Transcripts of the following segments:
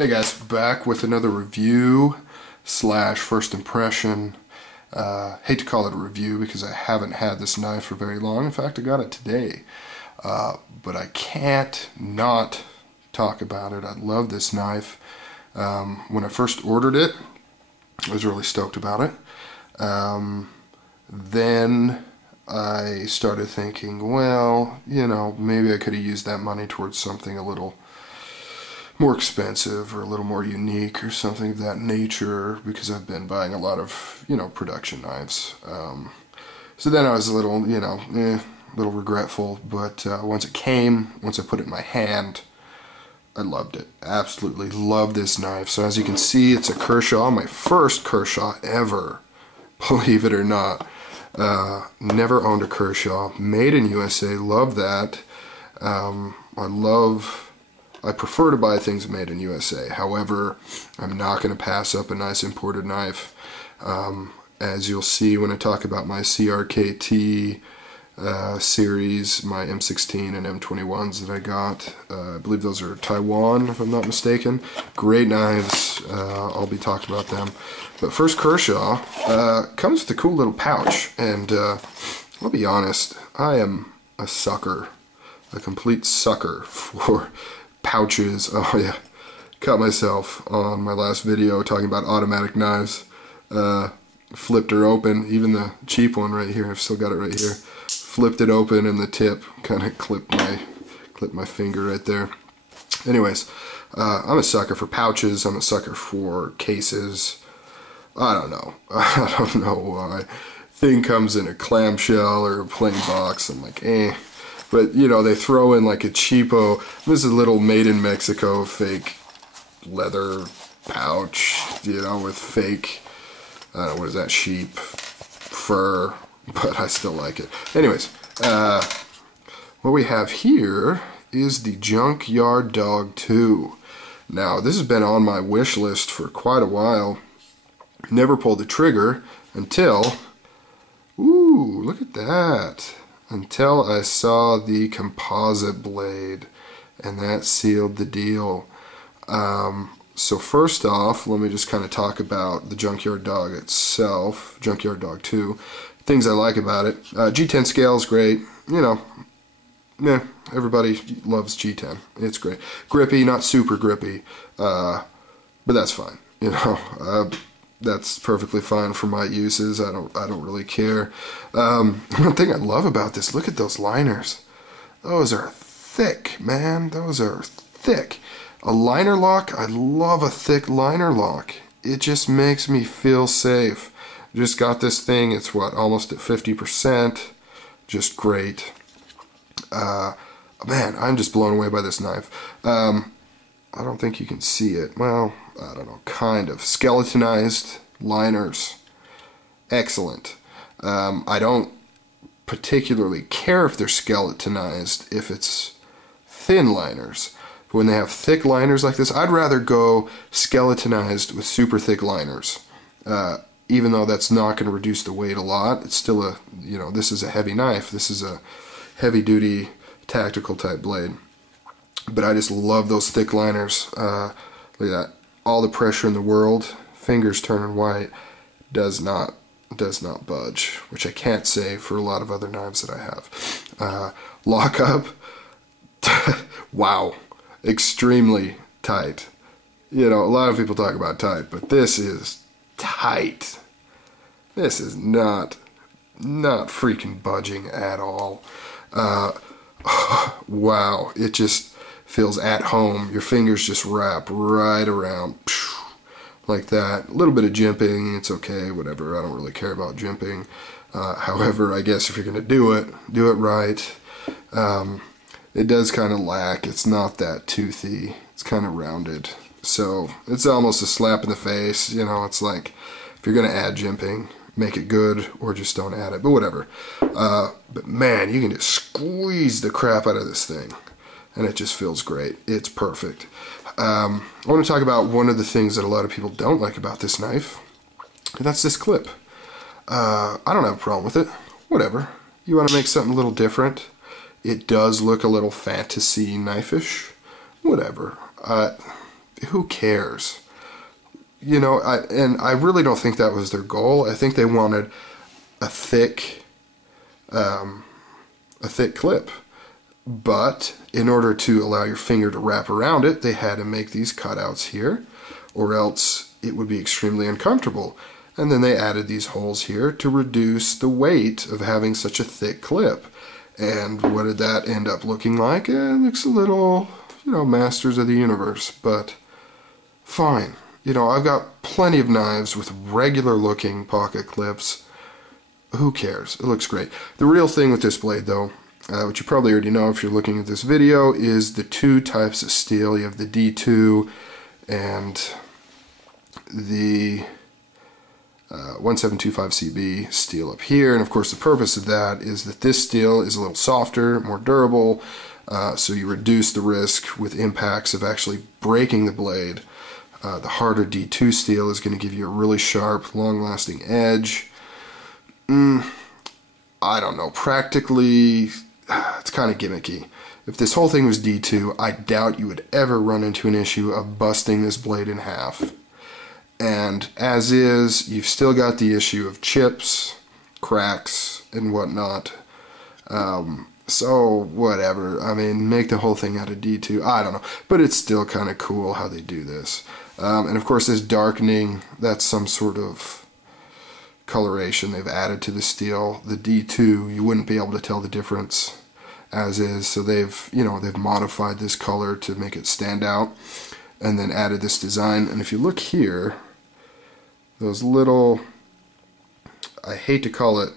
Hey guys, back with another review slash first impression. Hate to call it a review because I haven't had this knife for very long. In fact, I got it today. But I can't not talk about it. I love this knife. When I first ordered it, I was really stoked about it. Then I started thinking, well, maybe I could have used that money towards something a little more expensive or a little more unique or something of that nature, because I've been buying a lot of, production knives. So then I was a little, little regretful, but once I put it in my hand, I loved it. Absolutely love this knife. So as you can see, it's a Kershaw, my first Kershaw ever, believe it or not. Never owned a Kershaw, made in USA, love that. I prefer to buy things made in USA. However, I'm not going to pass up a nice imported knife. As you'll see when I talk about my CRKT series, my M16 and M21s that I got. I believe those are Taiwan, if I'm not mistaken. Great knives. I'll be talking about them. But first, Kershaw comes with a cool little pouch. And I'll be honest, I am a sucker. A complete sucker for pouches. Oh yeah, cut myself on my last video talking about automatic knives. Flipped her open, even the cheap one right here, I've still got it right here. Flipped it open and the tip kind of clipped my finger right there. Anyways, I'm a sucker for pouches, I'm a sucker for cases. I don't know why. Thing comes in a clamshell or a plain box, I'm like, eh. But, they throw in like a cheapo, this is a little made in Mexico fake leather pouch, with fake, I don't know, what is that, sheep fur, but I still like it. Anyways, what we have here is the Junkyard Dog 2. Now, this has been on my wish list for quite a while. Never pulled the trigger until, ooh, look at that. Until I saw the composite blade, and that sealed the deal. So first off, let me just kind of talk about the Junkyard Dog itself, Junkyard Dog 2. Things I like about it. G10 scale is great. Everybody loves G10. It's great. Grippy, not super grippy, but that's fine. That's perfectly fine for my uses. I don't really care. One thing I love about this, look at those liners. Those are thick, man. Those are thick. A liner lock, I love a thick liner lock. It just makes me feel safe. Just got this thing, it's what, almost at 50%. Just great. Man, I'm just blown away by this knife. I don't think you can see it. Well, I don't know, kind of. Skeletonized liners. Excellent. I don't particularly care if they're skeletonized, if it's thin liners. When they have thick liners like this, I'd rather go skeletonized with super thick liners. Even though that's not going to reduce the weight a lot, it's still a, this is a heavy knife. This is a heavy-duty tactical type blade. But I just love those thick liners. Look at that. All the pressure in the world, fingers turning white, does not budge, which I can't say for a lot of other knives that I have. Lockup, wow, extremely tight. A lot of people talk about tight, but this is tight. This is not freaking budging at all. Wow, it just feels at home. Your fingers just wrap right around like that. A little bit of jimping, it's okay, whatever. I don't really care about jimping. However, I guess if you're going to do it right. It does kind of lack. It's not that toothy. It's kind of rounded. So it's almost a slap in the face. It's like if you're going to add jimping, make it good or just don't add it. But whatever. But man, you can just squeeze the crap out of this thing. And it just feels great. It's perfect. I want to talk about one of the things that a lot of people don't like about this knife, and that's this clip. I don't have a problem with it. Whatever. You want to make something a little different. It does look a little fantasy knife-ish. Whatever. who cares? You know, and I really don't think that was their goal. I think they wanted a thick clip. But in order to allow your finger to wrap around it, they had to make these cutouts here, or else it would be extremely uncomfortable. And then they added these holes here to reduce the weight of having such a thick clip. And what did that end up looking like? It looks a little, you know, Masters of the Universe, but fine. You know, I've got plenty of knives with regular looking pocket clips. Who cares? It looks great. The real thing with this blade, though, which you probably already know if you're looking at this video, is the two types of steel. You have the D2 and the 1725CB steel up here, and of course the purpose of that is that this steel is a little softer, more durable, so you reduce the risk with impacts of actually breaking the blade. The harder D2 steel is going to give you a really sharp, long-lasting edge. I don't know, practically it's kind of gimmicky. If this whole thing was D2, I doubt you would ever run into an issue of busting this blade in half. And as is, you've still got the issue of chips, cracks, and whatnot. So, whatever. I mean, make the whole thing out of D2. I don't know. But it's still kind of cool how they do this. And of course, this darkening, that's some sort of coloration they've added to the steel. The D2, you wouldn't be able to tell the difference as is. So they've modified this color to make it stand out, and then added this design. And if you look here, those little, I hate to call it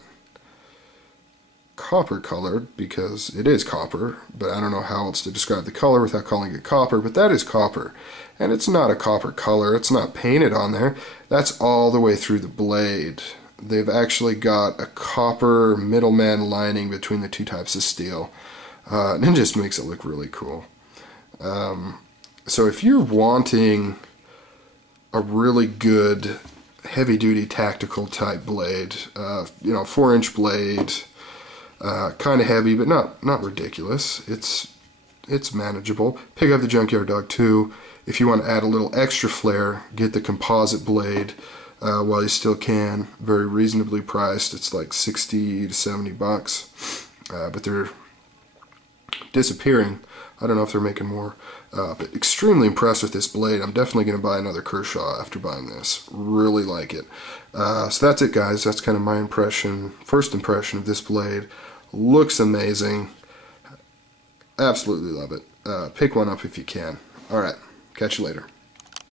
copper colored because it is copper, but I don't know how else to describe the color without calling it copper, but that is copper. And it's not a copper color, it's not painted on there. That's all the way through the blade. They've actually got a copper middleman lining between the two types of steel. And it just makes it look really cool. So if you're wanting a really good heavy-duty tactical type blade, 4-inch blade, kind of heavy but not ridiculous, it's manageable, pick up the Junkyard Dog 2. If you want to add a little extra flair, get the composite blade while you still can. Very reasonably priced. It's like 60 to 70 bucks, but they're disappearing. I don't know if they're making more, but extremely impressed with this blade. I'm definitely going to buy another Kershaw after buying this. Really like it. So that's it, guys. That's kind of my first impression of this blade. Looks amazing. Absolutely love it. Pick one up if you can. Alright, catch you later.